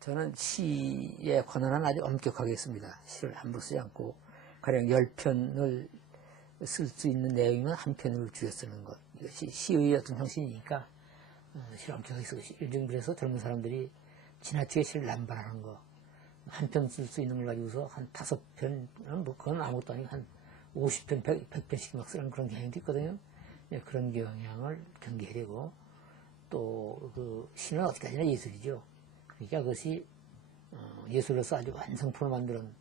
저는 시의 권한은 아주 엄격하게 했습니다. 시를 함부로 쓰지 않고 가령 10편을 쓸 수 있는 내용이면 한 편을 줄여 쓰는 것. 이것이 시의 어떤 형식이니까 시를 엄격하게 쓰고, 요즘 그래서 젊은 사람들이 지나치게 시를 남발하는 거, 한 편 쓸 수 있는 걸 가지고서 한 5편, 뭐 그건 아무것도 아니고 한 50편, 100편씩 막 쓰는 그런 경향도 있거든요. 그런 경향을 경계해야 되고, 또 그 시는 어디까지나 예술이죠. 그러니까 그것이 예술로서 아주 완성품을 만드는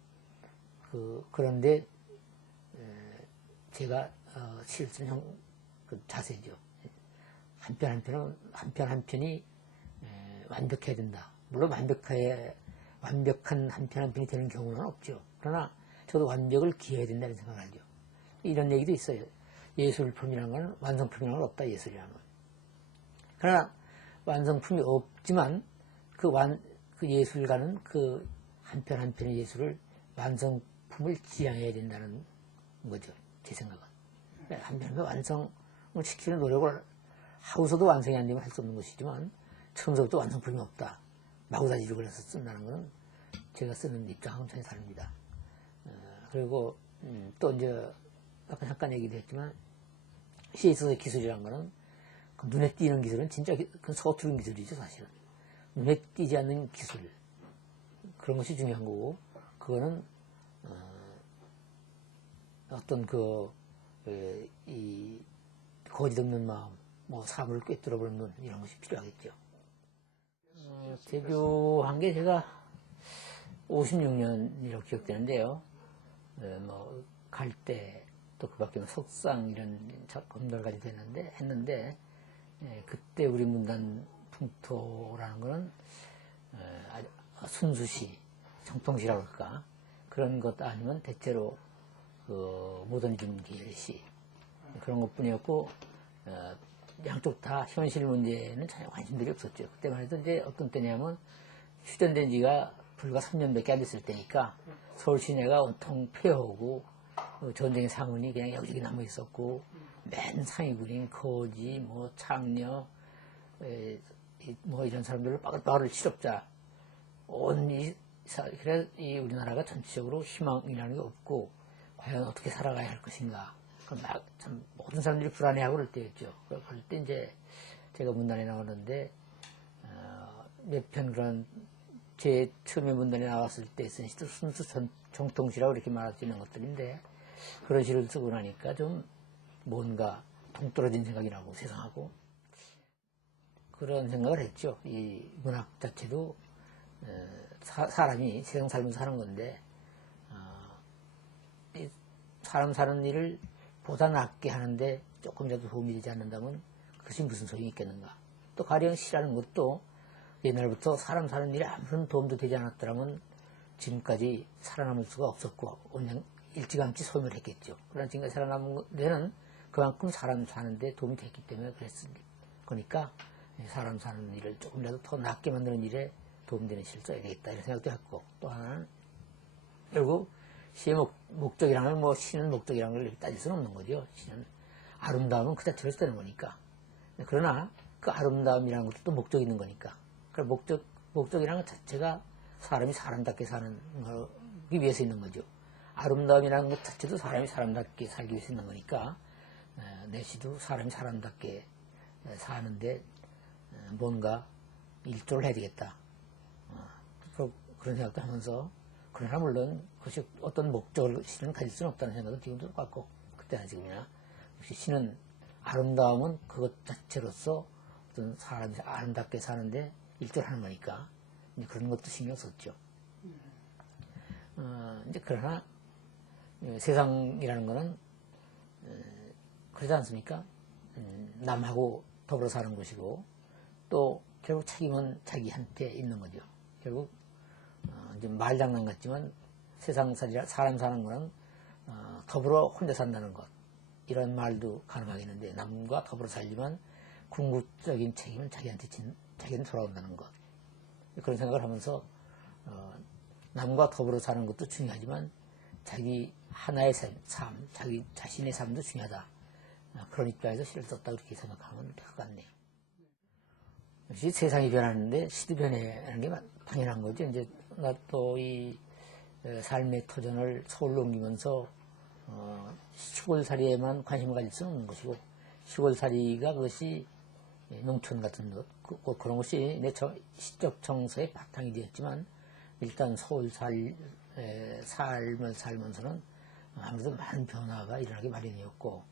그런데 제가 시를 쓰는 그 자세죠. 한 편 한 편이 완벽해야 된다. 물론 완벽한 한 편 한 편이 되는 경우는 없죠. 그러나 저도 완벽을 기해야 된다는 생각을 하죠. 이런 얘기도 있어요. 예술품이라는 건 완성품이라는 건 없다, 예술이라는 건. 그러나 완성품이 없지만 그 예술가는 그 한 편 한 편의 예술을 완성품을 지향해야 된다는 거죠. 제 생각은. 한 편 한 편 완성을 시키는 노력을 하고서도 완성이 안 되면 할 수 없는 것이지만 처음부터 완성품이 없다. 마구다지로 그래서 쓴다는 것은 제가 쓰는 입장하고는 전혀 다릅니다. 그리고 또 이제 아까 잠깐 얘기도 했지만 시에 있어서 기술이라는 거는 눈에 띄는 기술은 진짜 그 서투른 기술이죠, 사실은. 눈에 띄지 않는 기술, 그런 것이 중요한 거고, 그거는 어떤 이 거짓 없는 마음, 뭐 사물을 꿰뚫어보는 눈, 이런 것이 필요하겠죠. 제교한 게 제가 56년이라고 기억되는데요. 뭐 갈대, 또 그 밖에 석상 이런 검도를 가지고 했는데 그때 우리 문단 풍토라는 거는 순수시, 정통시라고 할까, 그런 것 아니면 대체로 모더니즘 계열시, 그런 것 뿐이었고, 양쪽 다 현실 문제는 전혀 관심들이 없었죠. 그때만 해도 이제 어떤 때냐면 휴전된 지가 불과 3년밖에 안 됐을 때니까 서울 시내가 온통 폐허하고 전쟁의 상흔이 그냥 여기저기 남아 있었고, 맨 상위 군인 거지, 뭐 창녀, 뭐 이런 사람들을 빠글빠글 실업자, 그래 이 우리나라가 전체적으로 희망이라는 게 없고 과연 어떻게 살아가야 할 것인가. 참 모든 사람들이 불안해하고 그럴 때였죠. 그럴 때 이제 제가 문단에 나오는데 몇 편 그런 제 처음에 문단에 나왔을 때 쓴 시도 순수 정통시라고 이렇게 말할 수 있는 것들인데, 그런 시를 쓰고 나니까 좀 뭔가 동떨어진 생각이 나고 세상하고 그런 생각을 했죠. 이 문학 자체도 사람이 세상 살면서 사는 건데 이 사람 사는 일을 보다 낫게 하는데 조금이라도 도움이 되지 않는다면 그것이 무슨 소용이 있겠는가. 또 가령 시라는 것도 옛날부터 사람 사는 일에 아무런 도움도 되지 않았더라면 지금까지 살아남을 수가 없었고 그냥 일찌감치 소멸했겠죠. 그러나 지금까지 살아남은 데는 그만큼 사람 사는데 도움이 됐기 때문에 그랬을 거니까 사람 사는 일을 조금이라도 더 낫게 만드는 일에 도움되는 시를 써야 되겠다, 이런 생각도 했고, 또 하나는 결국 시의 목적이라는 걸, 뭐 시는 목적이라는 걸 따질 수는 없는 거죠. 시는 아름다움은 그 자체로 쓰는 거니까. 그러나 그 아름다움이라는 것도 또 목적이 있는 거니까. 그러니까 목적이라는 것 자체가 사람이 사람답게 사는 거기 위해서 있는 거죠. 아름다움이라는 것 자체도 사람이 사람답게 살기 위해서 있는 거니까 내 시도 사람이 사람답게 사는데 뭔가 일조를 해야 되겠다. 그런 생각도 하면서, 그러나 물론 그것이 어떤 목적을 시는 가질 수는 없다는 생각은 지금도 똑같고, 그때나 지금이나 역시 시는 아름다움은 그것 자체로서 어떤 사람이 아름답게 사는데 일조를 하는 거니까 이제 그런 것도 신경 썼죠. 이제 그러나 세상이라는 거는 그러지 않습니까? 남하고 더불어 사는 것이고, 또 결국 책임은 자기한테 있는 거죠. 결국 이제 말장난 같지만 사람 사는 거는 더불어 혼자 산다는 것, 이런 말도 가능하겠는데, 남과 더불어 살지만 궁극적인 책임은 자기한테 돌아온다는 것, 그런 생각을 하면서 남과 더불어 사는 것도 중요하지만 자기 하나의 삶, 자기 자신의 삶도 중요하다. 그런 입장에서 시를 썼다, 그렇게 생각하면 될 것 같네요. 역시 세상이 변하는데 시도 변해하는 게 당연한 거죠. 이제 나 또 이 삶의 터전을 서울로 옮기면서 시골살이에만 관심을 가질 수는 없는 것이고, 시골살이가 그것이 농촌 같은 것, 그런 것이 내 시적 정서의 바탕이 되었지만, 일단 서울 삶을 살면서는 아무래도 많은 변화가 일어나기 마련이었고,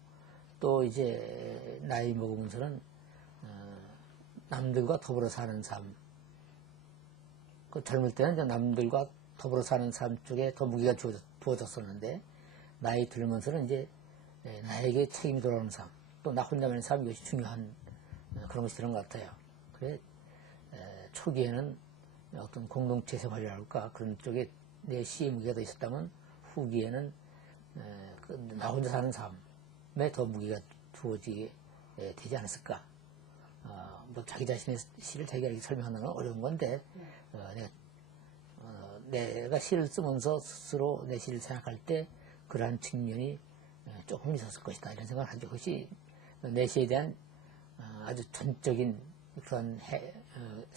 또 이제 나이 먹으면서는 남들과 더불어 사는 삶, 그 젊을 때는 이제 남들과 더불어 사는 삶 쪽에 더 무게가 부어졌었는데, 나이 들면서는 이제 나에게 책임이 돌아오는 삶, 또 나 혼자만의 삶, 이것이 중요한 그런 것이 되는 것 같아요. 그래 초기에는 어떤 공동체 생활이랄까 그런 쪽에 내 시의 무게가 더 있었다면, 후기에는 나 혼자 사는 삶에 더 무게가 두어지게 되지 않았을까. 뭐 자기 자신의 시를 자기가 이렇게 설명하는 건 어려운 건데, 내가 시를 쓰면서 스스로 내 시를 생각할 때 그러한 측면이 조금 있었을 것이다, 이런 생각을 하죠. 그것이 내 시에 대한 아주 전적인 그런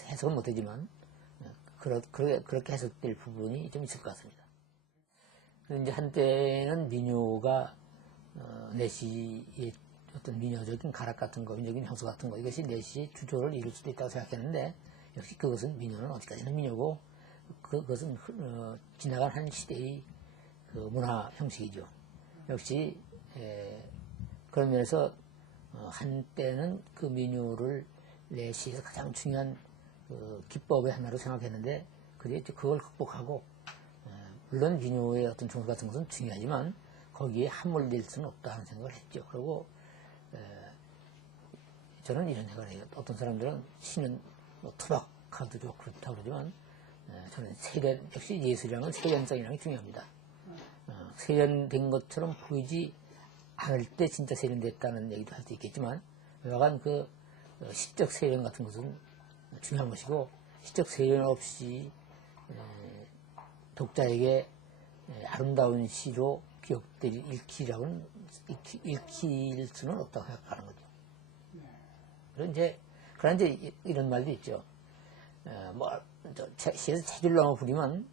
해석은 못하지만 그렇게 해석될 부분이 좀 있을 것 같습니다. 이제 한때는 민요가 내 시의 어떤 민요적인 가락 같은 거, 민요적인 형수 같은 거, 이것이 내 시의 주조를 이룰 수도 있다고 생각했는데, 역시 그것은 민요는 어디까지나 민요고, 그것은 지나간 한 시대의 그 문화 형식이죠. 역시 그런 면에서 한때는 그 민요를 내 시에서 가장 중요한 기법의 하나로 생각했는데, 그걸 극복하고, 물론 민요의 어떤 종류 같은 것은 중요하지만 거기에 함몰될 수는 없다 하는 생각을 했죠. 그리고 저는 이런 생각을 해요. 어떤 사람들은 시는 뭐 투박하도 좋고 그렇다고 그러지만, 저는 역시 예술이라는 건 세련성이라는 게 중요합니다. 세련된 것처럼 보이지 않을 때 진짜 세련됐다는 얘기도 할 수 있겠지만, 여하간 그 시적 세련 같은 것은 중요한 것이고, 시적 세련 없이 독자에게 아름다운 시로 읽힐 수는 없다고 생각하는 거죠. 그런 이제 이런 말도 있죠. 시에서 재주를 너무 부리면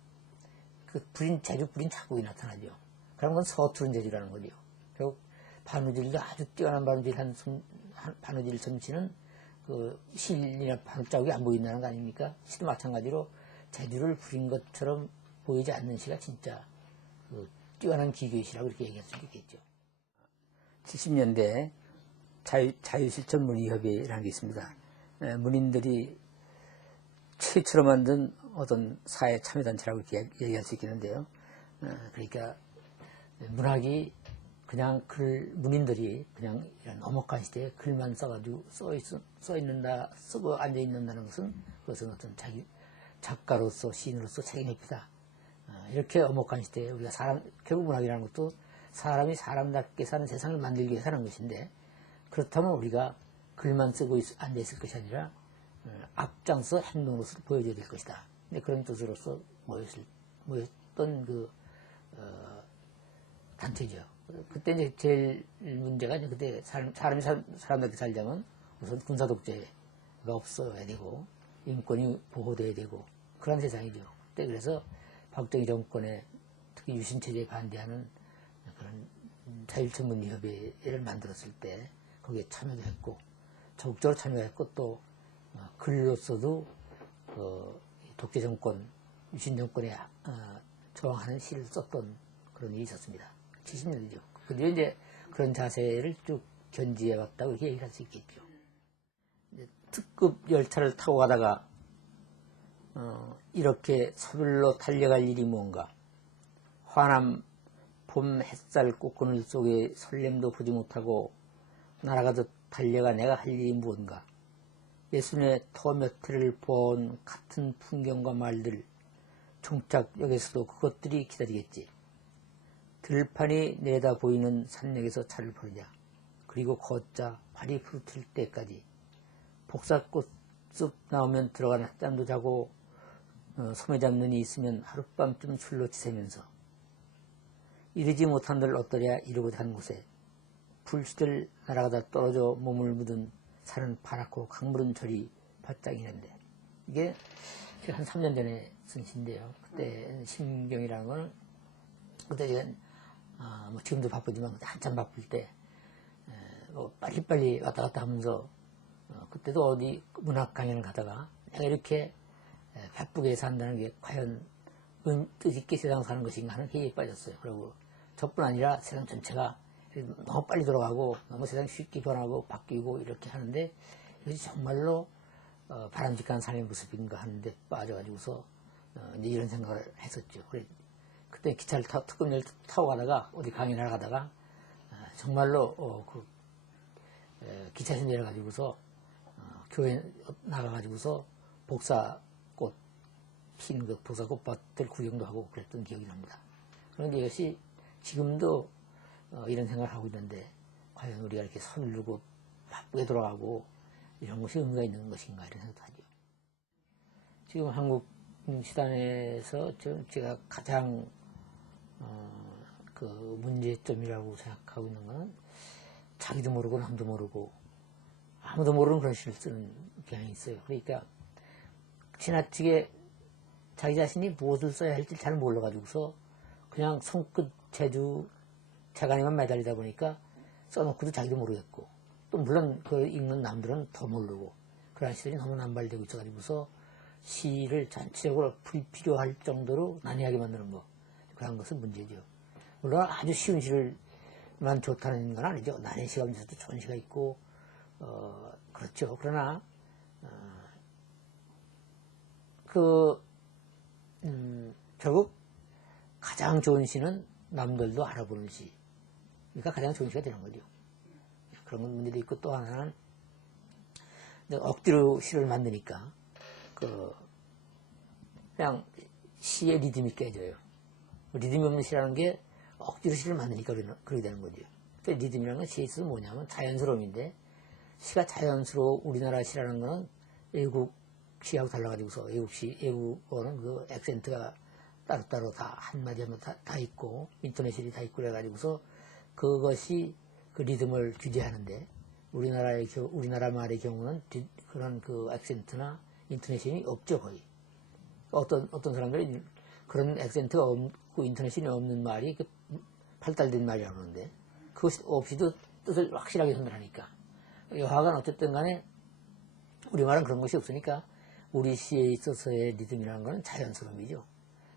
그 재주 부린 작곡이 나타나죠. 그런 건 서투른 재주라는 거죠. 결국 바느질도 아주 뛰어난 바느질 솜씨는 그 실이나 발자국이 안 보인다는 거 아닙니까? 시도 마찬가지로 재주를 부린 것처럼 보이지 않는 시가 진짜 그 뛰어난 기교의 시라고 이렇게 얘기할 수 있겠죠. 70년대 자유실천 문의협의회라는 게 있습니다. 문인들이 최초로 만든 어떤 사회 참여단체라고 이렇게 얘기할 수 있겠는데요. 그러니까 문학이 그냥 문인들이 그냥 이런 엄혹한 시대에 글만 써가지고 쓰고 앉아있는다는 것은, 그것은 어떤 작가로서 시인으로서 책임이 있다. 이렇게 엄혹한 시대에 우리가 결국 문학이라는 것도 사람이 사람답게 사는 세상을 만들기 위해 사는 것인데, 그렇다면 우리가 글만 쓰고 앉아있을 것이 아니라 앞장서 행동으로서 보여줘야 될 것이다. 근데 그런 뜻으로서 모였던 그 단체죠. 그때 이제 제일 문제가 이제 그때 사람이 사람답게 살자면 우선 군사 독재가 없어야 되고 인권이 보호돼야 되고 그런 세상이죠. 그때 그래서 박정희 정권에 특히 유신체제에 반대하는 그런 자율천문위협회를 만들었을 때 거기에 참여도 했고, 적극적으로 참여했고, 또 글로서도 독재 정권, 유신 정권에 저항하는 시를 썼던 그런 일이 있었습니다. 70년이죠. 근데 이제 그런 자세를 쭉 견지해왔다고 이렇게 얘기할 수 있겠죠. 특급 열차를 타고 가다가 이렇게 서둘러 달려갈 일이 뭔가, 환한 봄 햇살 꽃그늘 속에 설렘도 보지 못하고 날아가듯 달려가 내가 할 일이 무언가, 예순의 터 몇 해를 본 같은 풍경과 말들, 종착역에서도 그것들이 기다리겠지. 들판이 내다 보이는 산역에서 차를 버리자. 그리고 걷자 발이 부르틀 때까지. 복사꽃 쑥 나오면 들어가 낮잠도 자고 소매 잡는 이 있으면 하룻밤쯤 술로 지새면서 이르지 못한들 어떠랴 이르고자 한 곳에 불시들 날아가다 떨어져 몸을 묻은 산은 파랗고 강물은 저리 바짝이는데 이게 제가 한 3년 전에 쓴 시인데요. 그때 심경이라는 건 그때 제가 뭐 지금도 바쁘지만 한참 바쁠 때 뭐 빨리빨리 왔다 갔다 하면서 그때도 어디 문학 강연을 가다가 내가 이렇게 바쁘게 산다는 게 과연 뜻있게 세상 사는 것인가 하는 회의에 빠졌어요. 그리고 저뿐 아니라 세상 전체가 너무 빨리 돌아가고 너무 세상이 쉽게 변하고 바뀌고 이렇게 하는데 이것이 정말로 바람직한 삶의 모습인가 하는데 빠져가지고서 이제 이런 생각을 했었죠. 그때 기차를 특급열을 타고 가다가 어디 강연을 가다가 정말로 기차에서 내려가지고서 교회 나가가지고서 복사꽃 핀 그 복사꽃밭들 구경도 하고 그랬던 기억이 납니다. 그런데 이것이 지금도 이런 생각을 하고 있는데 과연 우리가 이렇게 서늘르고 바쁘게 돌아가고 이런 것이 의미가 있는 것인가 이런 생각도 하죠. 지금 한국 시단에서 제가 가장 그 문제점이라고 생각하고 있는 것은 자기도 모르고 남도 모르고 아무도 모르는 그런 시를 쓰는 경향이 있어요. 그러니까 지나치게 자기 자신이 무엇을 써야 할지 잘 몰라가지고서 그냥 손끝 재주 재간에만 매달리다 보니까 써놓고도 자기도 모르겠고 또 물론 그 읽는 남들은 더 모르고 그런 시들이 너무 남발되고 있어가지고서 시를 전체적으로 불필요할 정도로 난해하게 만드는 거 그런 것은 문제죠. 물론 아주 쉬운 시를만 좋다는 건 아니죠. 난해 시가 있어도 좋은 시가 있고 그렇죠. 그러나 결국 가장 좋은 시는 남들도 알아보는 시. 그러니까 가장 좋은 시가 되는 거죠. 그런 문제도 있고 또 하나는 억지로 시를 만드니까 그냥 시의 리듬이 깨져요. 리듬이 없는 시라는 게 억지로 시를 만드니까 그렇게 되는 거죠. 그러니까 리듬이라는 건 시에 있어서 뭐냐면 자연스러움인데 시가 자연스러워 우리나라 시라는 거는 외국 시하고 달라가지고서 외국어는 그 액센트가 따로따로 다 한마디 한마디 다 있고 인토네이션이 다 있고 그래가지고서 그것이 그 리듬을 규제하는데 우리나라 말의 경우는 그런 그 액센트나 인토네이션이 없죠 거의. 어떤 사람들이 그런 액센트가 없고 인토네이션이 없는 말이 발달된 말이라고 하는데 그것 없이도 뜻을 확실하게 전달하니까 여하간 어쨌든 간에 우리말은 그런 것이 없으니까 우리 시에 있어서의 리듬이라는 것은 자연스러움이죠.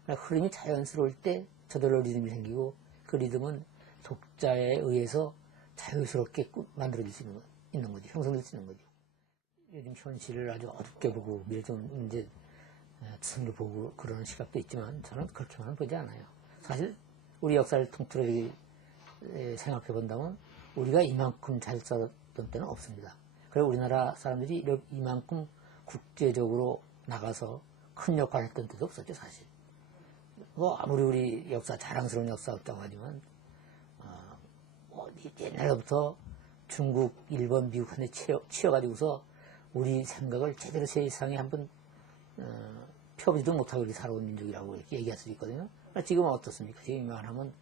그러니까 흐름이 자연스러울 때 저절로 리듬이 생기고 그 리듬은 독자에 의해서 자유스럽게 만들어질 수 있는 거죠. 형성될 수 있는 거죠. 요즘 현실을 아주 어둡게 보고 미래적 문제 승을 보고 그러는 시각도 있지만 저는 그렇게만 보지 않아요. 사실 우리 역사를 통틀어 생각해 본다면 우리가 이만큼 잘 살았던 때는 없습니다. 그리고 우리나라 사람들이 이만큼 국제적으로 나가서 큰 역할을 했던 때도 없었죠, 사실. 뭐 아무리 우리 역사 자랑스러운 역사였다고 하지만 옛날부터 중국, 일본, 미국한테 치여가지고서 우리 생각을 제대로 세상에 한번 펴보지도 못하고 이렇게 살아온 민족이라고 이렇게 얘기할 수 있거든요. 지금은 어떻습니까? 지금 이만하면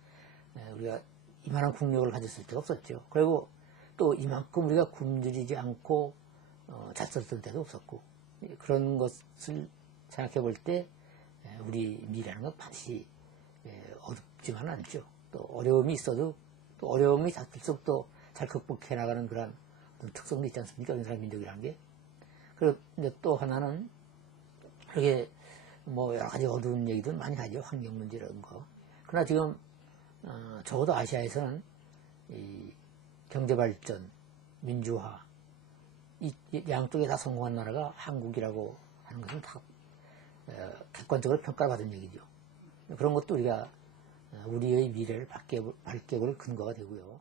우리가 이만한 국력을 가졌을 때가 없었죠. 그리고 또 이만큼 우리가 굶주리지 않고 잘 썼던 때도 없었고 그런 것을 생각해 볼 때 우리 미래라는 건 반드시 어렵지만은 않죠. 또 어려움이 있어도 또 어려움이 계속 또 잘 극복해 나가는 그런 특성도 있지 않습니까? 우리나라 민족이라는 게. 그리고 또 하나는 그렇게 뭐 여러 가지 어두운 얘기들 많이 하죠. 환경 문제 이런 거. 그러나 지금 적어도 아시아에서는 이 경제발전, 민주화 이 양쪽에 다 성공한 나라가 한국이라고 하는 것은 다 객관적으로 평가를 받은 얘기죠. 그런 것도 우리가 우리의 미래를 밝게 볼 근거가 되고요.